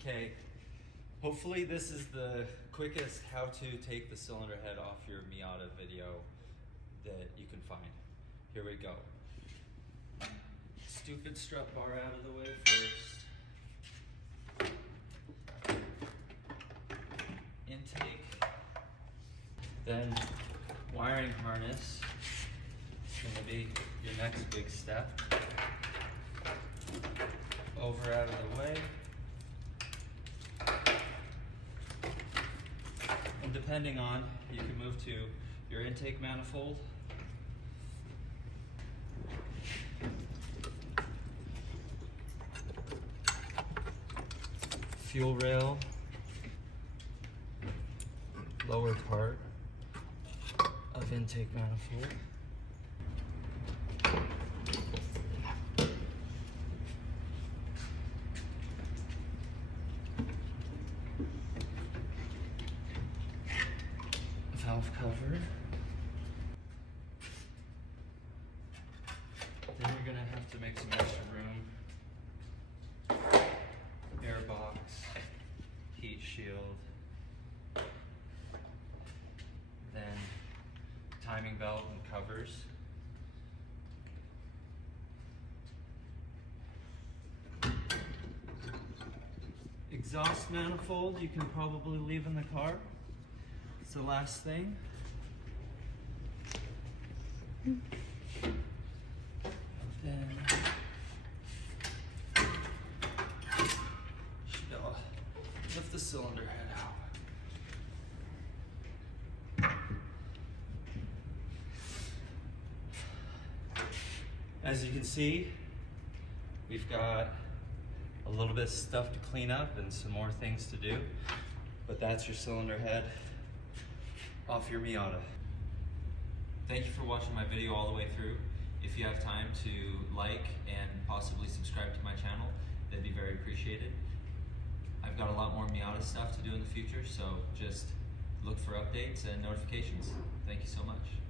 Okay, hopefully this is the quickest how to take the cylinder head off your Miata video that you can find. Here we go. Stupid strut bar out of the way first. Intake. Then wiring harness is going to be your next big step. Over out of the way. And depending on, you can move to your intake manifold. Fuel rail. Lower part of intake manifold. Valve cover. Then you're gonna have to make some extra room. Air box, heat shield, then timing belt and covers. Exhaust manifold you can probably leave in the car. It's the last thing. Then should lift the cylinder head out. As you can see, we've got a little bit of stuff to clean up and some more things to do, but that's your cylinder head off your Miata. Thank you for watching my video all the way through. If you have time to like and possibly subscribe to my channel, that'd be very appreciated. I've got a lot more Miata stuff to do in the future, so just look for updates and notifications. Thank you so much.